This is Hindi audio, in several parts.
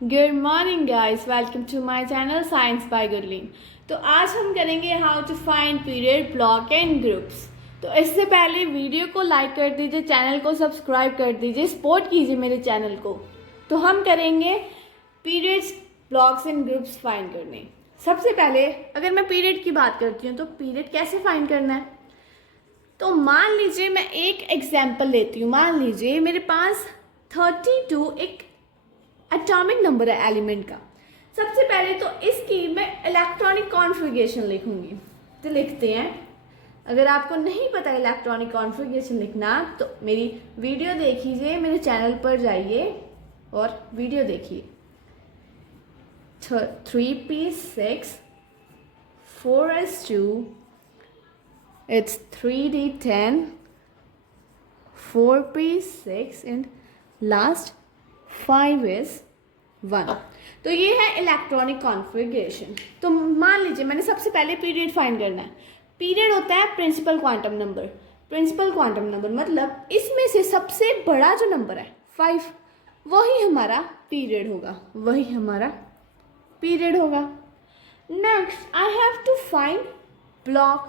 Good morning guys, welcome to my channel science by Gurleen. तो आज हम करेंगे how to find period, block and groups. तो इससे पहले वीडियो को लाइक कर दीजिए, चैनल को सब्सक्राइब कर दीजिए, सपोर्ट कीजिए मेरे चैनल को। तो हम करेंगे periods, blocks and groups find करने। सबसे पहले अगर मैं पीरियड की बात करती हूँ तो पीरियड कैसे फाइंड करना है, तो मान लीजिए मैं एक एग्जाम्पल लेती हूँ। मान लीजिए मेरे पास 32 एक एटॉमिक नंबर है एलिमेंट का। सबसे पहले तो इसकी मैं इलेक्ट्रॉनिक कॉन्फ़िगरेशन लिखूंगी। तो लिखते हैं, अगर आपको नहीं पता इलेक्ट्रॉनिक कॉन्फ़िगरेशन लिखना तो मेरी वीडियो देखिए, मेरे चैनल पर जाइए और वीडियो देखिए। 3p6 4s2 it's 3d10 4p6 and last 5 is 1। तो ये है इलेक्ट्रॉनिक कॉन्फ़िगरेशन। तो मान लीजिए मैंने सबसे पहले पीरियड फाइंड करना है। पीरियड होता है principal quantum number. Principal quantum number मतलब इसमें से सबसे बड़ा जो नंबर है 5, वही हमारा पीरियड होगा, वही हमारा पीरियड होगा। Next I have to find block.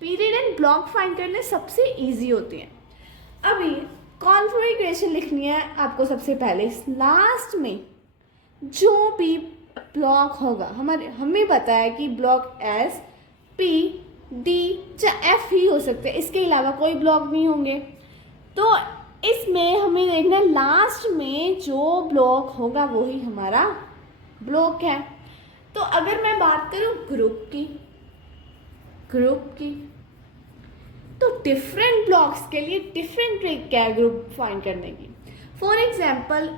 Period and block find करने सबसे ईजी होते हैं। अभी कॉन्फ़िगरेशन लिखनी है आपको। सबसे पहले लास्ट में जो भी ब्लॉक होगा, हमें पता है कि ब्लॉक एस, पी, डी या एफ ही हो सकते हैं, इसके अलावा कोई ब्लॉक नहीं होंगे। तो इसमें हमें देखना है लास्ट में जो ब्लॉक होगा वही हमारा ब्लॉक है। तो अगर मैं बात करूं ग्रुप की तो डिफरेंट ब्लॉक्स के लिए डिफरेंट ट्रिक क्या है ग्रुप फाइंड करने की। For example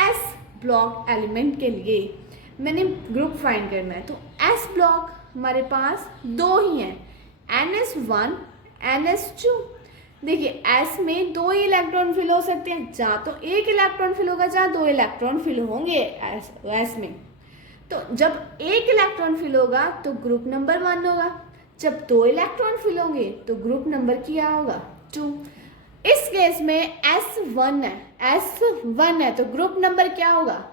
S block element के लिए मैंने ग्रुप फाइंड करना है। तो एस ब्लॉक हमारे पास दो ही हैं, NS1 NS2। देखिए एस में दो ही इलेक्ट्रॉन फिल हो सकते हैं, जहाँ तो एक इलेक्ट्रॉन फिल होगा जहाँ दो इलेक्ट्रॉन फिल होंगे एस में। तो जब एक इलेक्ट्रॉन फिल होगा तो ग्रुप नंबर 1 होगा, जब दो इलेक्ट्रॉन फिल होंगे तो ग्रुप नंबर क्या होगा 2। इस केस में S1 है तो ग्रुप नंबर क्या होगा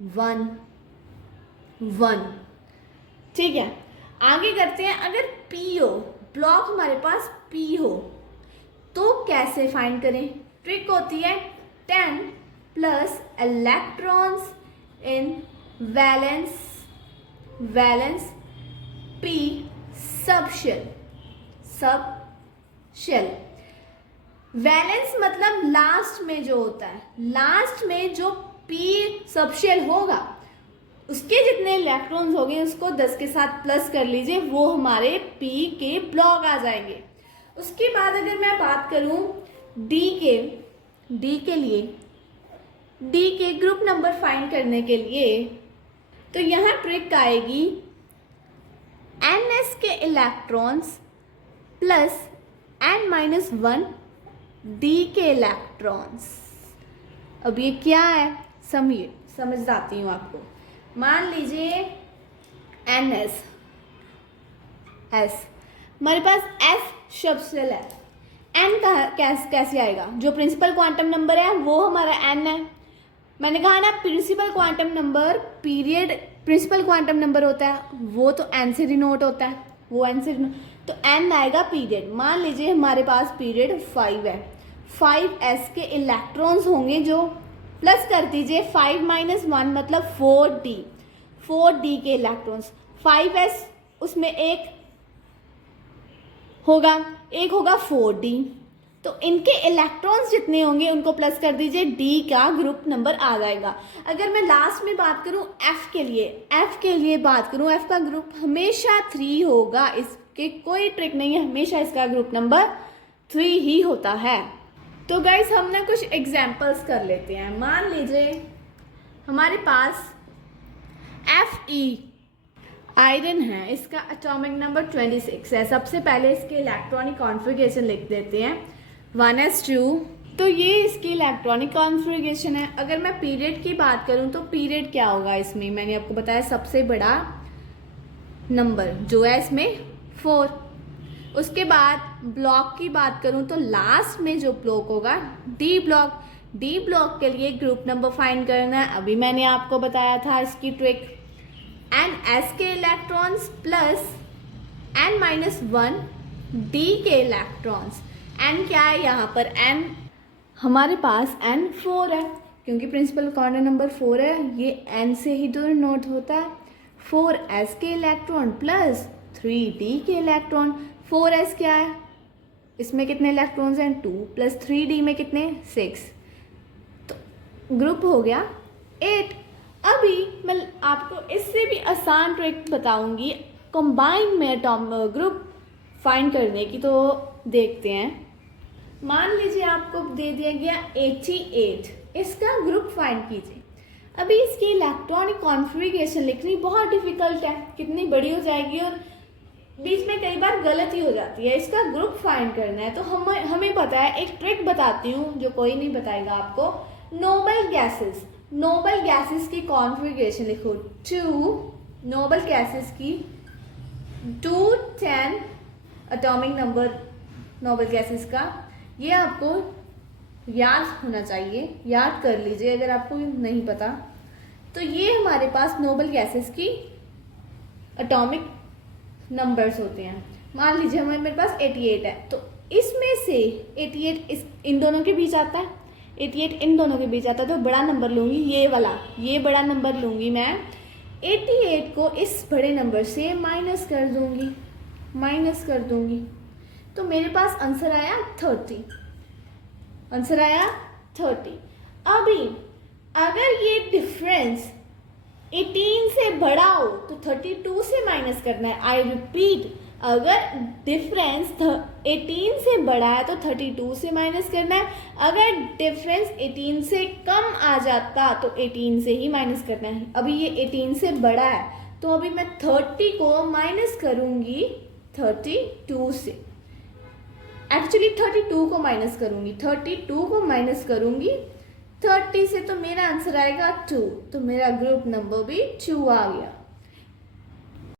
1। ठीक है, आगे करते हैं। अगर P हो, ब्लॉक हमारे पास P हो, तो कैसे फाइंड करें। ट्रिक होती है 10 plus electrons in valence P sub shell. Valence मतलब लास्ट में जो होता है, लास्ट में जो पी सब शेल होगा उसके जितने इलेक्ट्रॉन्स होंगे उसको 10 के साथ प्लस कर लीजिए, वो हमारे पी के ब्लॉक आ जाएंगे। उसके बाद अगर मैं बात करूं डी के लिए, डी के ग्रुप नंबर फाइंड करने के लिए, तो यहाँ ट्रिक आएगी NS के इलेक्ट्रॉन्स प्लस N-1 D के इलेक्ट्रॉन्स। अब ये क्या है समझाती हूँ आपको। मान लीजिए NS हमारे पास S शब्द शेल है, N कैसे आएगा। जो प्रिंसिपल क्वांटम नंबर है वो हमारा N है। मैंने कहा ना principal quantum number period principal quantum number होता है, वो तो n से डिनोट होता है, वो n से डिनोट, तो n आएगा पीरियड। मान लीजिए हमारे पास पीरियड 5 है, 5s के इलेक्ट्रॉन्स होंगे जो प्लस कर दीजिए 5 - 1 मतलब 4d के इलेक्ट्रॉन्स। 5s उसमें एक होगा 4d, तो इनके इलेक्ट्रॉन्स जितने होंगे उनको प्लस कर दीजिए, डी का ग्रुप नंबर आ जाएगा। अगर मैं लास्ट में बात करूं एफ के लिए बात करूं, एफ का ग्रुप हमेशा 3 होगा, इसके कोई ट्रिक नहीं है, हमेशा इसका ग्रुप नंबर 3 ही होता है। तो गाइस हम ना कुछ एग्जांपल्स कर लेते हैं। मान लीजिए हमारे पास Fe आयरन है, इसका एटॉमिक नंबर 26 है। सबसे पहले इसके इलेक्ट्रॉनिक कॉन्फ़िगरेशन लिख देते हैं 1s2। तो ये इसकी इलेक्ट्रॉनिक कॉन्फ़िगरेशन है। अगर मैं पीरियड की बात करूं तो पीरियड क्या होगा इसमें, मैंने आपको बताया सबसे बड़ा नंबर जो है इसमें 4। उसके बाद ब्लॉक की बात करूं तो लास्ट में जो ब्लॉक होगा डी ब्लॉक। डी ब्लॉक के लिए ग्रुप नंबर फाइंड करना है, अभी मैंने आपको बताया था इसकी ट्रिक। NS के इलेक्ट्रॉन्स प्लस N-1 D के इलेक्ट्रॉन्स। N क्या है यहाँ पर? N हमारे पास N4 है, क्योंकि प्रिंसिपल क्वांटम नंबर 4 है, ये N से ही तो नोट होता है। 4s के इलेक्ट्रॉन प्लस 3d के इलेक्ट्रॉन। 4s क्या है? इसमें कितने इलेक्ट्रॉन्स हैं? 2 प्लस 3d में कितने? 6। तो ग्रुप हो गया 8। अभी मैं आपको इससे भी आसान ट्रिक बताऊंगी कंबाइन में एटॉमिक ग्रुप फाइंड करने की, तो देखते हैं। मान लीजिए आपको दे दिया गया 88, इसका ग्रुप फाइंड कीजिए। अभी इसकी इलेक्ट्रॉनिक कॉन्फ़िगरेशन लिखनी बहुत डिफिकल्ट है, कितनी बड़ी हो जाएगी और बीच में कई बार गलती हो जाती है। इसका ग्रुप फाइंड करना है तो हमें पता है, एक ट्रिक बताती हूँ जो कोई नहीं बताएगा आपको। नोबल गैसेस की कॉन्फ़िगरेशन लिखो। 2 नोबल गैसेस की 2 10 एटॉमिक नंबर नोबल गैसेस का, ये आपको याद होना चाहिए, याद कर लीजिए अगर आपको नहीं पता। तो ये हमारे पास नोबल गैसेस की एटॉमिक नंबर्स होते हैं। मान लीजिए मेरे पास 88 है, तो इसमें से 88 इन दोनों के बीच आता है, 88 इन दोनों के बीच आता है, तो बड़ा नंबर लूँगी, ये वाला, ये बड़ा नंबर लूँगी मैं। 88 को इस बड़े नंबर से माइनस कर दूँगी, तो मेरे पास आंसर आया 30। अभी अगर ये डिफरेंस 18 से बड़ा हो तो 32 से माइनस करना है। आई रिपीट, अगर डिफरेंस 18 से बड़ा है तो 32 से माइनस करना है। अगर डिफरेंस 18 से कम आ जाता तो 18 से ही माइनस करना है। अभी ये 18 से बड़ा है, तो अभी मैं 30 को माइनस करूँगी 32 से। एक्चुअली 32 को माइनस करूँगी 30 से, तो मेरा आंसर आएगा 2। तो मेरा ग्रुप नंबर भी 2 आ गया।